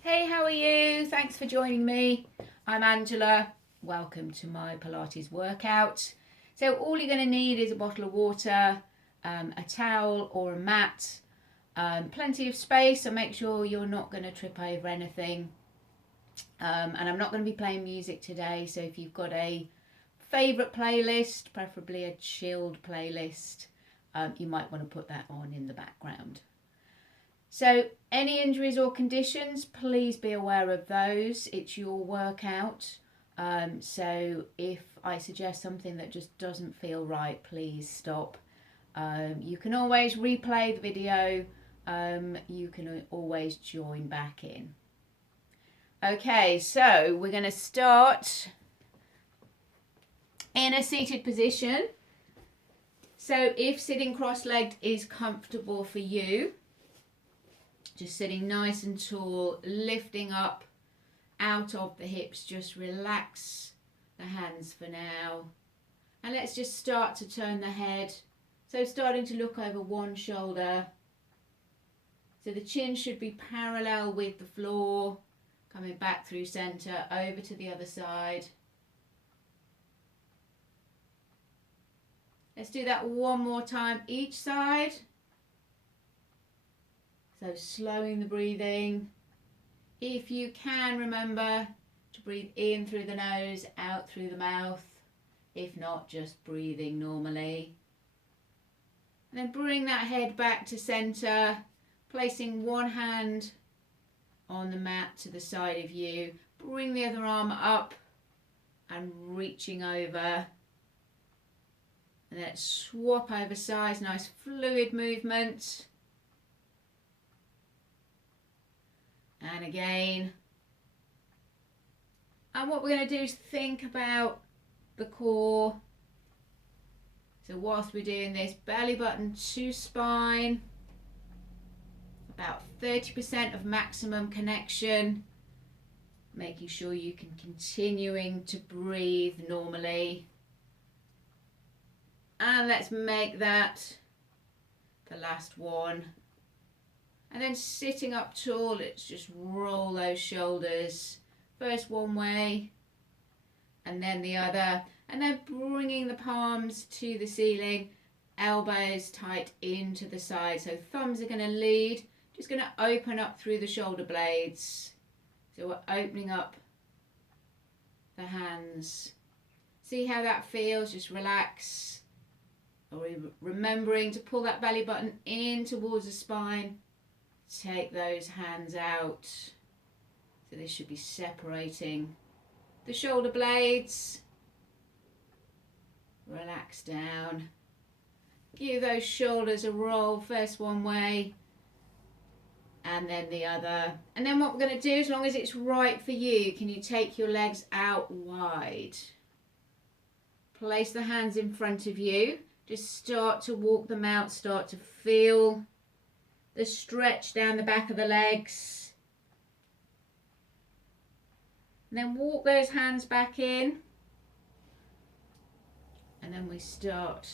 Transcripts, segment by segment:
Hey, how are you? Thanks for joining me. I'm Angela. Welcome to my Pilates workout. So all you're going to need is a bottle of water, a towel or a mat, plenty of space, so make sure you're not going to trip over anything. And I'm not going to be playing music today, so if you've got a favourite playlist, preferably a chilled playlist, you might want to put that on in the background. So any injuries or conditions, please be aware of those. It's your workout. So if I suggest something that just doesn't feel right, please stop. You can always replay the video. You can always join back in. Okay, so we're going to start in a seated position. So if sitting cross-legged is comfortable for you, just sitting nice and tall, lifting up out of the hips. Just relax the hands for now. And let's just start to turn the head. So starting to look over one shoulder. So the chin should be parallel with the floor. Coming back through center, over to the other side. Let's do that one more time each side. So slowing the breathing. If you can, remember to breathe in through the nose, out through the mouth. If not, just breathing normally. And then bring that head back to center, placing one hand on the mat to the side of you. Bring the other arm up and reaching over. And let's swap over sides, nice fluid movement. And again. And what we're going to do is think about the core. So whilst we're doing this, belly button to spine. About 30% of maximum connection. Making sure you can continuing to breathe normally. And let's make that the last one. And then sitting up tall, let's just roll those shoulders. First one way, and then the other. And then bringing the palms to the ceiling, elbows tight into the side. So thumbs are going to lead, just going to open up through the shoulder blades. So we're opening up the hands. See how that feels, just relax. Or remembering to pull that belly button in towards the spine. Take those hands out. So this should be separating the shoulder blades. Relax down. Give those shoulders a roll. First one way and then the other. And then what we're going to do, as long as it's right for you, can you take your legs out wide? Place the hands in front of you. Just start to walk them out. Start to feel the stretch down the back of the legs. And then walk those hands back in. And then we start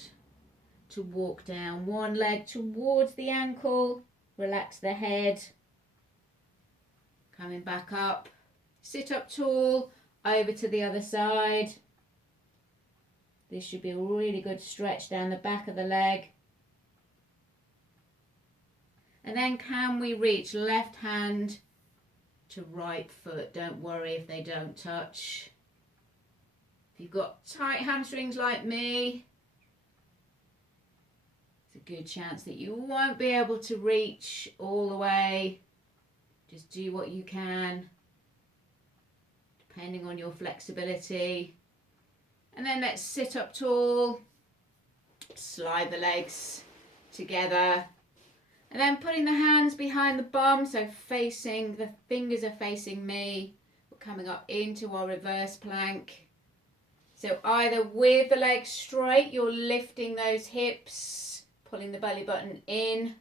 to walk down one leg towards the ankle. Relax the head. Coming back up. Sit up tall. Over to the other side. This should be a really good stretch down the back of the leg. And then can we reach left hand to right foot? Don't worry if they don't touch. If you've got tight hamstrings like me, it's a good chance that you won't be able to reach all the way. Just do what you can, depending on your flexibility. And then let's sit up tall, slide the legs together. And then putting the hands behind the bum, so facing, the fingers are facing me. We're coming up into our reverse plank. So either with the legs straight, you're lifting those hips, pulling the belly button in.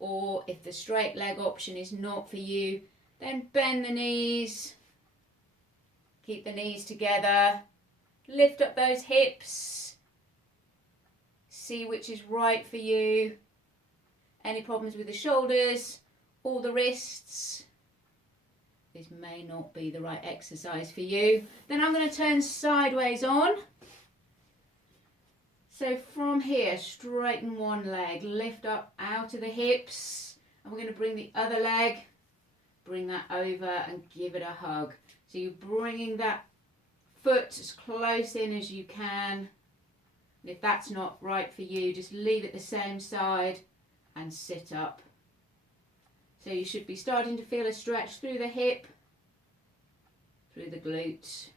Or if the straight leg option is not for you, then bend the knees. Keep the knees together. Lift up those hips. See which is right for you. Any problems with the shoulders or the wrists? this may not be the right exercise for you. Then I'm going to turn sideways on. So from here, straighten one leg, lift up out of the hips, and we're going to bring the other leg, bring that over and give it a hug. So you're bringing that foot as close in as you can. And if that's not right for you, just leave it the same side and sit up. So you should be starting to feel a stretch through the hip, through the glute.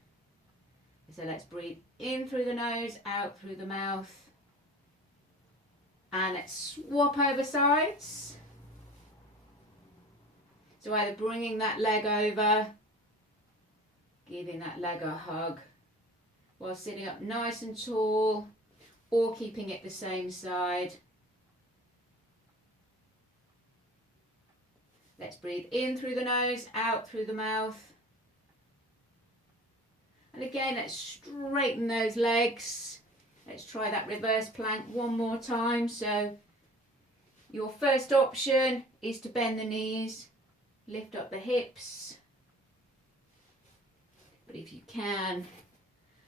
So let's breathe in through the nose, out through the mouth. And let's swap over sides. So either bringing that leg over, giving that leg a hug, while sitting up nice and tall, or keeping it the same side. Let's breathe in through the nose, out through the mouth. And again, let's straighten those legs. Let's try that reverse plank one more time. So your first option is to bend the knees, lift up the hips. But if you can,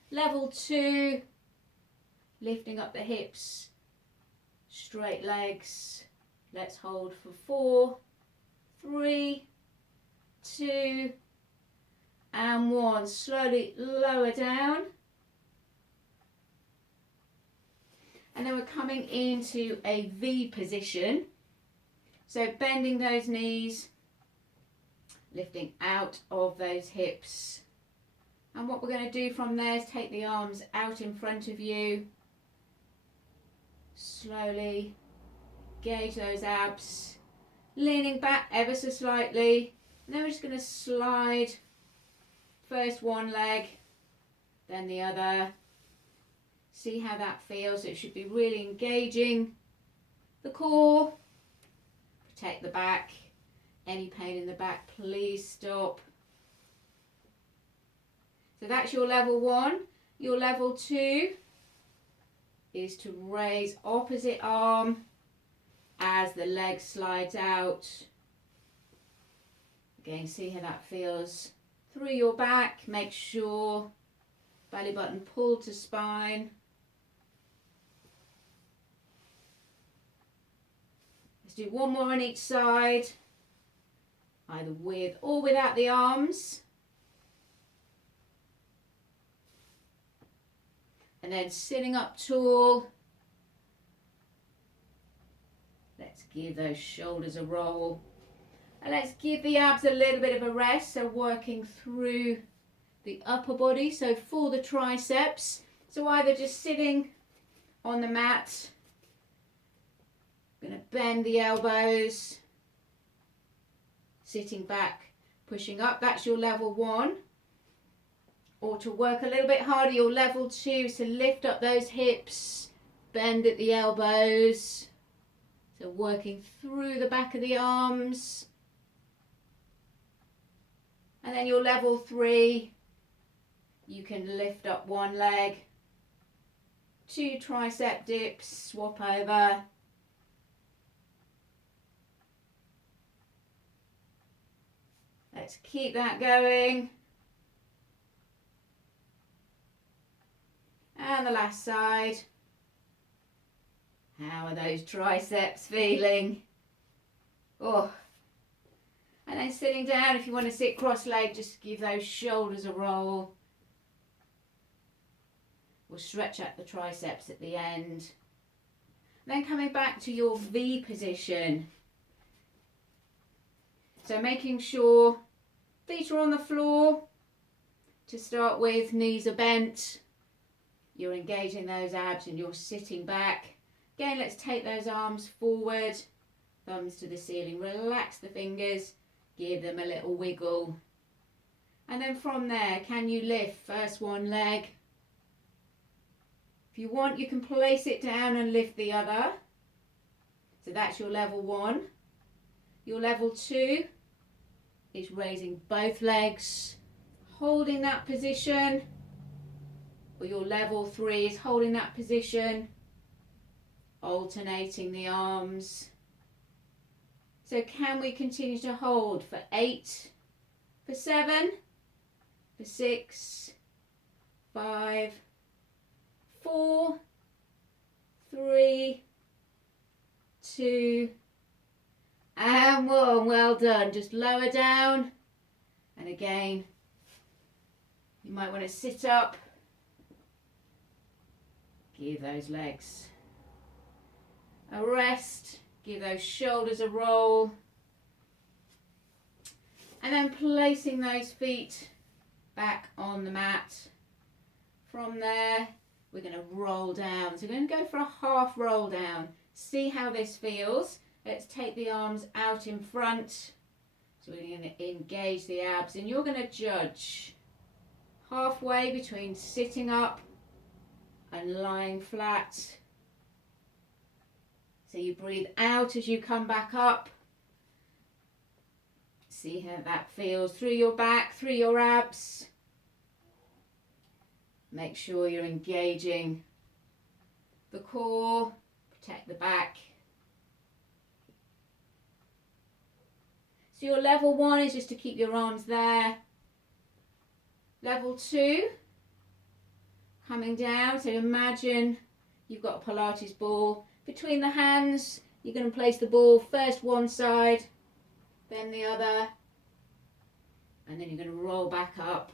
level 2, lifting up the hips, straight legs. Let's hold for 4, 3, 2, and 1. Slowly lower down. And then we're coming into a V position. So bending those knees, lifting out of those hips. And what we're going to do from there is take the arms out in front of you. Slowly gauge those abs. Leaning back ever so slightly. And then we're just going to slide first one leg, then the other. See how that feels. It should be really engaging the core. Protect the back. Any pain in the back, please stop. So that's your level 1. Your level 2 is to raise opposite arm as the leg slides out. Again, see how that feels through your back. Make sure belly button pulled to spine. Let's do one more on each side, either with or without the arms. And then sitting up tall. Let's give those shoulders a roll. And let's give the abs a little bit of a rest. So working through the upper body. So for the triceps. So either just sitting on the mat. I'm going to bend the elbows. Sitting back, pushing up. That's your level 1. Or to work a little bit harder, your level 2. So lift up those hips. Bend at the elbows. So working through the back of the arms. And then your level 3, you can lift up one leg, 2 tricep dips, swap over. Let's keep that going. And the last side. How are those triceps feeling? Oh. And then sitting down, if you want to sit cross-legged, just give those shoulders a roll. We'll stretch out the triceps at the end. Then coming back to your V position. So making sure feet are on the floor. To start with, knees are bent. You're engaging those abs and you're sitting back. Again, let's take those arms forward. Thumbs to the ceiling. Relax the fingers. Give them a little wiggle. And then from there, can you lift first one leg? If you want, you can place it down and lift the other. So that's your level 1. Your level 2 is raising both legs, holding that position. Or your level 3 is holding that position, alternating the arms. So can we continue to hold for 8, for 7, for 6, 5, 4, 3, 2, and 1. Well done. Just lower down. And again, you might want to sit up. Give those legs a rest. Give those shoulders a roll. And then placing those feet back on the mat. From there, we're going to roll down. So we're going to go for a half roll down. See how this feels. Let's take the arms out in front. So we're going to engage the abs, and you're going to judge halfway between sitting up and lying flat. So you breathe out as you come back up. See how that feels through your back, through your abs. Make sure you're engaging the core, protect the back. So your level 1 is just to keep your arms there. Level 2, coming down. So imagine you've got a Pilates ball. Between the hands, you're going to place the ball first one side, then the other, and then you're going to roll back up.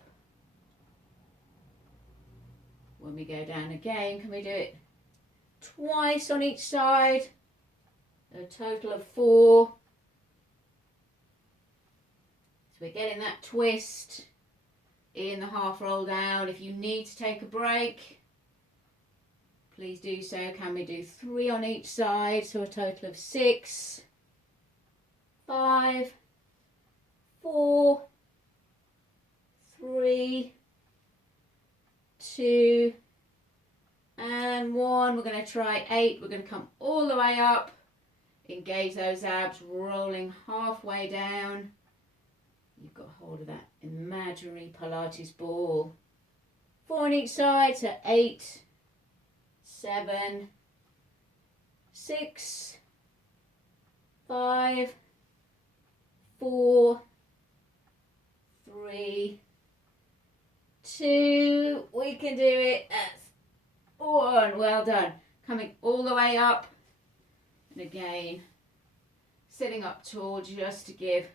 When we go down again, can we do it twice on each side? A total of 4. So we're getting that twist in the half roll down. If you need to take a break, please do so. Can we do 3 on each side? So a total of 6, 5, 4, 3, 2, and 1. We're going to try 8. We're going to come all the way up. Engage those abs, rolling halfway down. You've got hold of that imaginary Pilates ball. 4 on each side, so 8, 7, 6, 5, 4, 3, 2. We can do it. That's 1. Well done. Coming all the way up. And again, sitting up tall just to give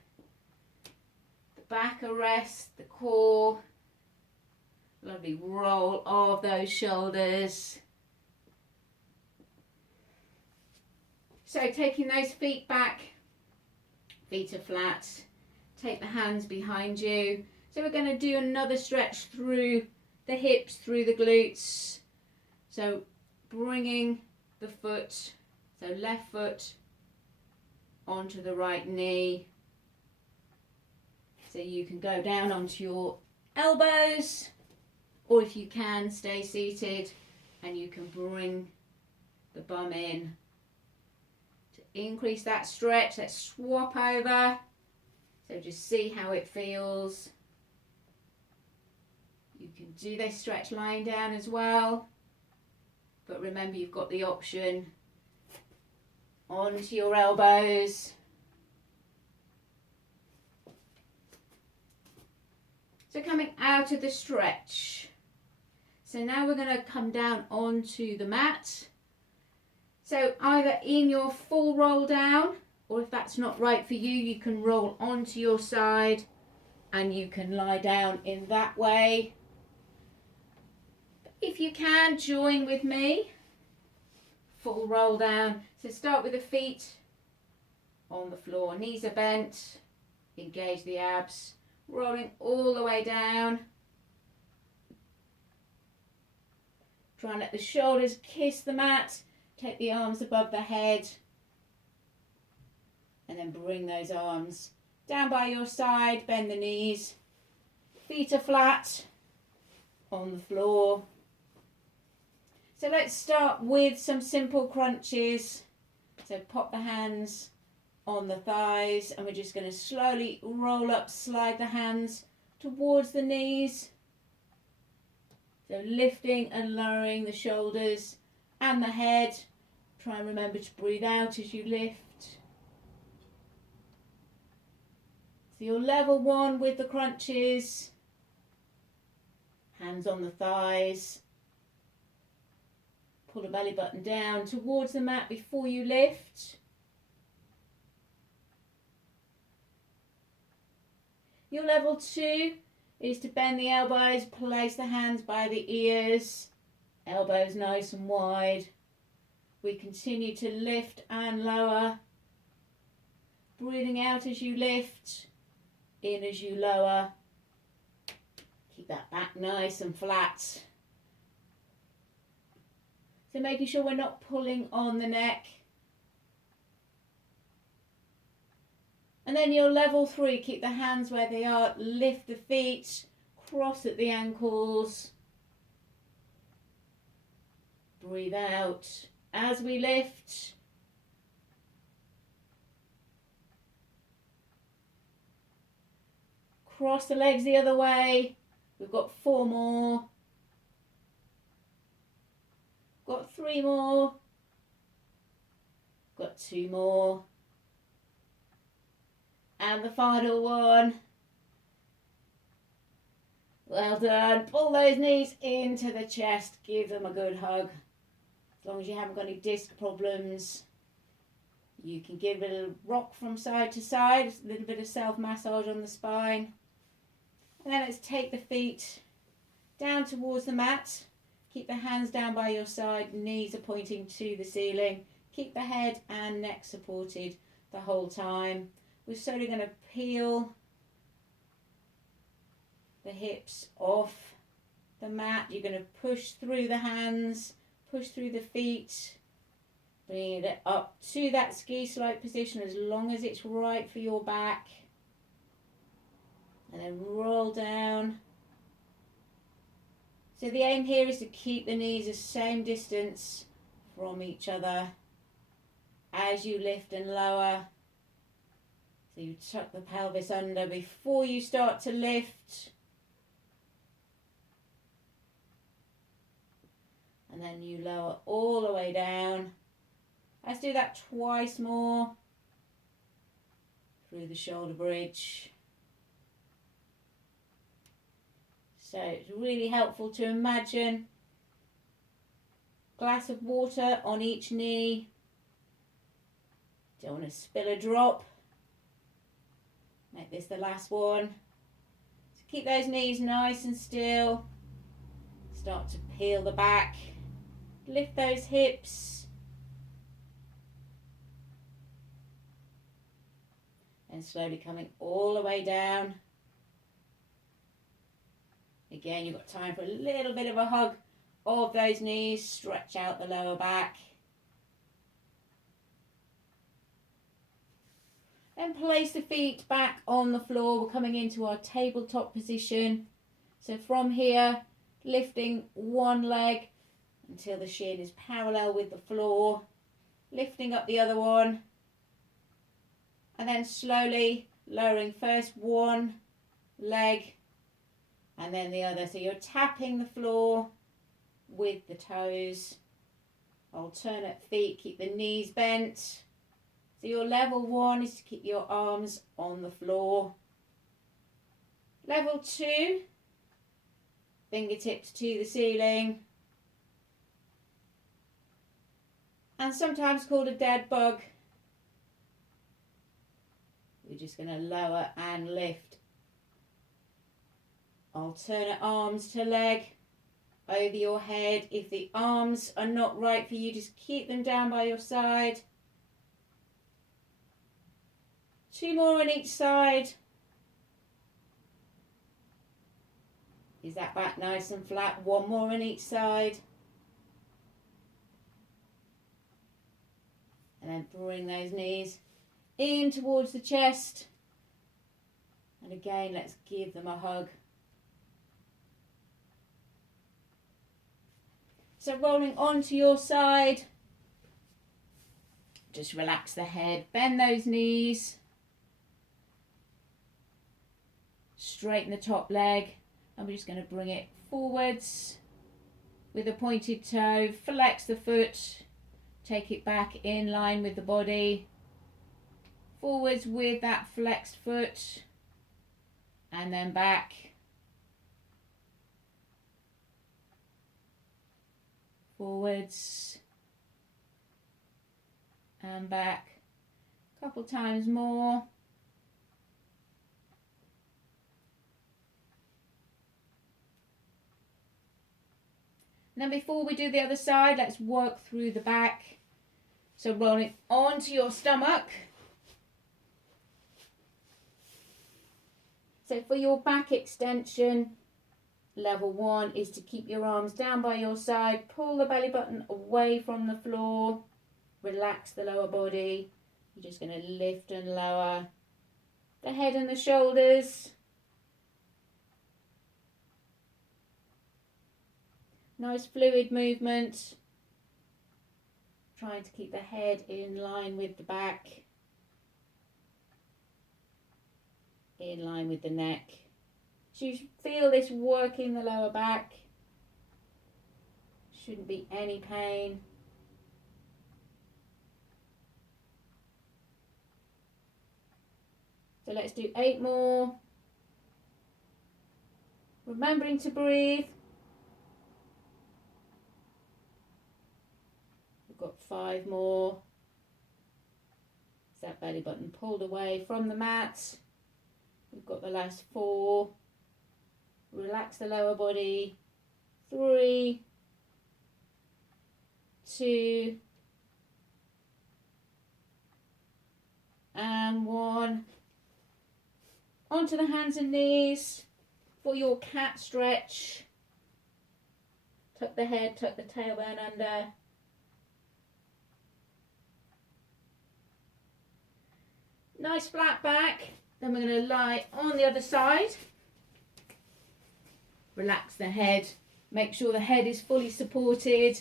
the back a rest, the core. Lovely roll of those shoulders. So taking those feet back, feet are flat. Take the hands behind you. So we're going to do another stretch through the hips, through the glutes. So bringing the foot, so left foot onto the right knee. So you can go down onto your elbows, or if you can, stay seated, and you can bring the bum in. To increase that stretch, let's swap over. So just see how it feels. You can do this stretch lying down as well. But remember, you've got the option onto your elbows. So coming out of the stretch. So now we're going to come down onto the mat. So either in your full roll down, or if that's not right for you, you can roll onto your side and you can lie down in that way. If you can, join with me. Full roll down. So start with the feet on the floor. Knees are bent. Engage the abs. Rolling all the way down. Try and let the shoulders kiss the mat. Take the arms above the head. And then bring those arms down by your side. Bend the knees. Feet are flat on the floor. So let's start with some simple crunches. So pop the hands on the thighs, and we're just going to slowly roll up, slide the hands towards the knees. So lifting and lowering the shoulders and the head. Try and remember to breathe out as you lift. So you're level one with the crunches, hands on the thighs. Pull the belly button down towards the mat before you lift. Your level two is to bend the elbows, place the hands by the ears, elbows nice and wide. We continue to lift and lower. Breathing out as you lift, in as you lower. Keep that back nice and flat. So making sure we're not pulling on the neck. And then your level three, keep the hands where they are, lift the feet, cross at the ankles. Breathe out as we lift. Cross the legs the other way. We've got 4 more. Got 3 more. Got 2 more. And the final one. Well done. Pull those knees into the chest. Give them a good hug. As long as you haven't got any disc problems. You can give it a little rock from side to side. A little bit of self-massage on the spine. And then let's take the feet down towards the mat. Keep the hands down by your side. Knees are pointing to the ceiling. Keep the head and neck supported the whole time. We're slowly going to peel the hips off the mat. You're going to push through the hands, push through the feet, bringing it up to that ski slope position as long as it's right for your back. And then roll down. So the aim here is to keep the knees the same distance from each other as you lift and lower. So you tuck the pelvis under before you start to lift. And then you lower all the way down. Let's do that twice more. Through the shoulder bridge. So it's really helpful to imagine a glass of water on each knee. Don't want to spill a drop. Make this the last one. So keep those knees nice and still. Start to peel the back. Lift those hips. And slowly coming all the way down. Again, you've got time for a little bit of a hug of those knees. Stretch out the lower back. Then place the feet back on the floor. We're coming into our tabletop position. So from here, lifting one leg until the shin is parallel with the floor. Lifting up the other one. And then slowly lowering first one leg and then the other. So you're tapping the floor with the toes. Alternate feet, keep the knees bent. So your level one is to keep your arms on the floor. Level two, fingertips to the ceiling. And sometimes called a dead bug. We're just going to lower and lift. Alternate arms to leg over your head. If the arms are not right for you, just keep them down by your side. 2 more on each side. Is that back nice and flat? 1 more on each side. And then bring those knees in towards the chest. And again, let's give them a hug. So rolling onto your side, just relax the head, bend those knees, straighten the top leg, and we're just going to bring it forwards with a pointed toe, flex the foot, take it back in line with the body, forwards with that flexed foot, and then back. Forwards and back. A couple times more. And then before we do the other side, let's work through the back. So rolling onto your stomach. So for your back extension, level 1 is to keep your arms down by your side, pull the belly button away from the floor, relax the lower body. You're just going to lift and lower the head and the shoulders. Nice fluid movement. Trying to keep the head in line with the back, in line with the neck. So you feel this working the lower back. Shouldn't be any pain. So let's do 8 more. Remembering to breathe. We've got 5 more. Is that belly button pulled away from the mat. We've got the last 4. Relax the lower body. 3, 2, and 1. Onto the hands and knees for your cat stretch. Tuck the head, tuck the tailbone under. Nice flat back. Then we're going to lie on the other side. Relax the head. Make sure the head is fully supported.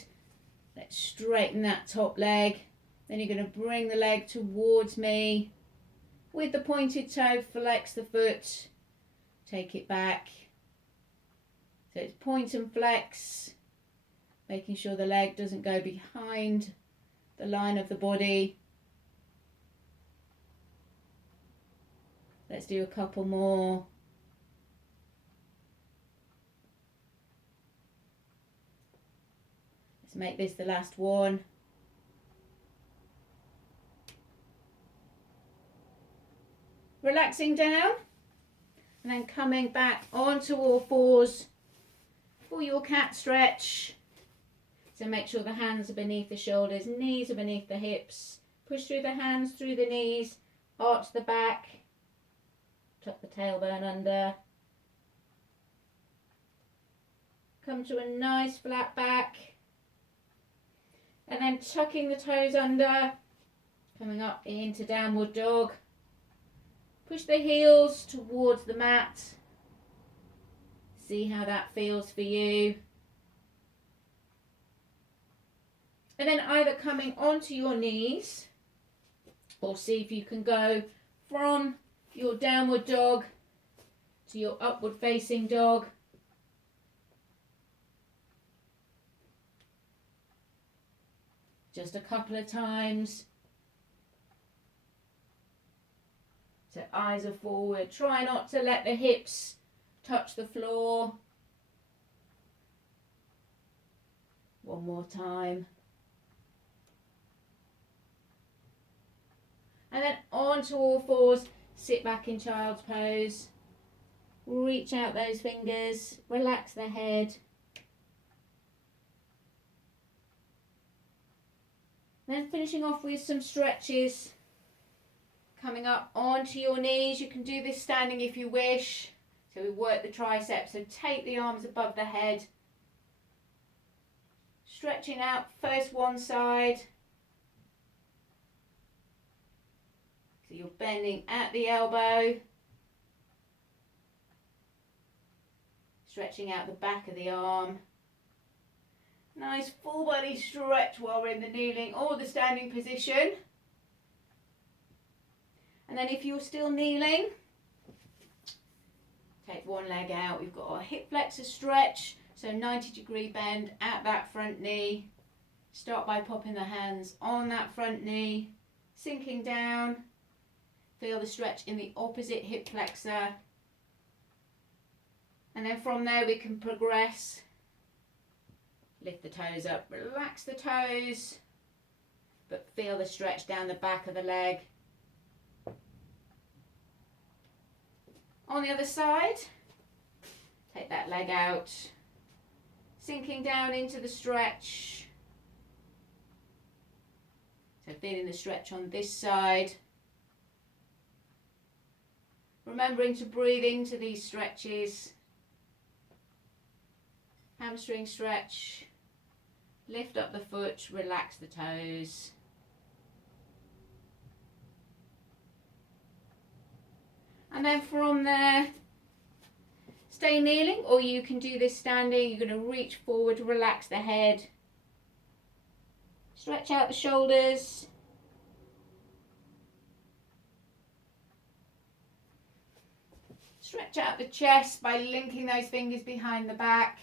Let's straighten that top leg. Then you're going to bring the leg towards me. With the pointed toe, flex the foot. Take it back. So it's point and flex. Making sure the leg doesn't go behind the line of the body. Let's do a couple more. Let's make this the last one. Relaxing down and then coming back onto all fours for your cat stretch. So make sure the hands are beneath the shoulders, knees are beneath the hips. Push through the hands, through the knees, arch the back, tuck the tailbone under. Come to a nice flat back. And then tucking the toes under, coming up into downward dog. Push the heels towards the mat. See how that feels for you. And then either coming onto your knees or see if you can go from your downward dog to your upward facing dog. Just a couple of times. So eyes are forward. Try not to let the hips touch the floor. One more time. And then onto all fours. Sit back in child's pose. Reach out those fingers. Relax the head. Then finishing off with some stretches. Coming up onto your knees. You can do this standing if you wish. So we work the triceps. So take the arms above the head. Stretching out first one side. So you're bending at the elbow. Stretching out the back of the arm. Nice full body stretch while we're in the kneeling or the standing position. And then if you're still kneeling, take one leg out. We've got our hip flexor stretch. So 90-degree bend at that front knee. Start by popping the hands on that front knee. Sinking down. Feel the stretch in the opposite hip flexor. then from there we can progress. Lift the toes up, relax the toes, but feel the stretch down the back of the leg. On the other side, take that leg out, sinking down into the stretch. So feeling the stretch on this side. Remembering to breathe into these stretches. Hamstring stretch. Lift up the foot, relax the toes. And then from there, stay kneeling, or you can do this standing. You're going to reach forward, relax the head. Stretch out the shoulders. Stretch out the chest by linking those fingers behind the back.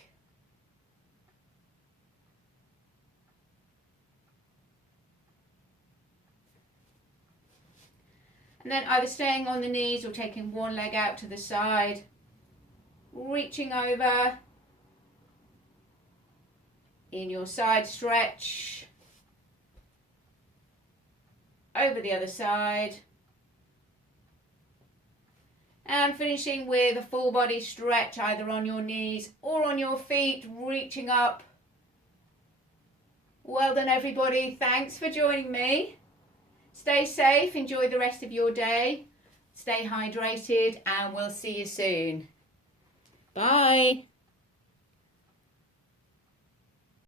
And then either staying on the knees or taking one leg out to the side. Reaching over in your side stretch. Over the other side. And finishing with a full body stretch either on your knees or on your feet, reaching up. Well done everybody, thanks for joining me. Stay safe, enjoy the rest of your day, stay hydrated, and we'll see you soon. Bye.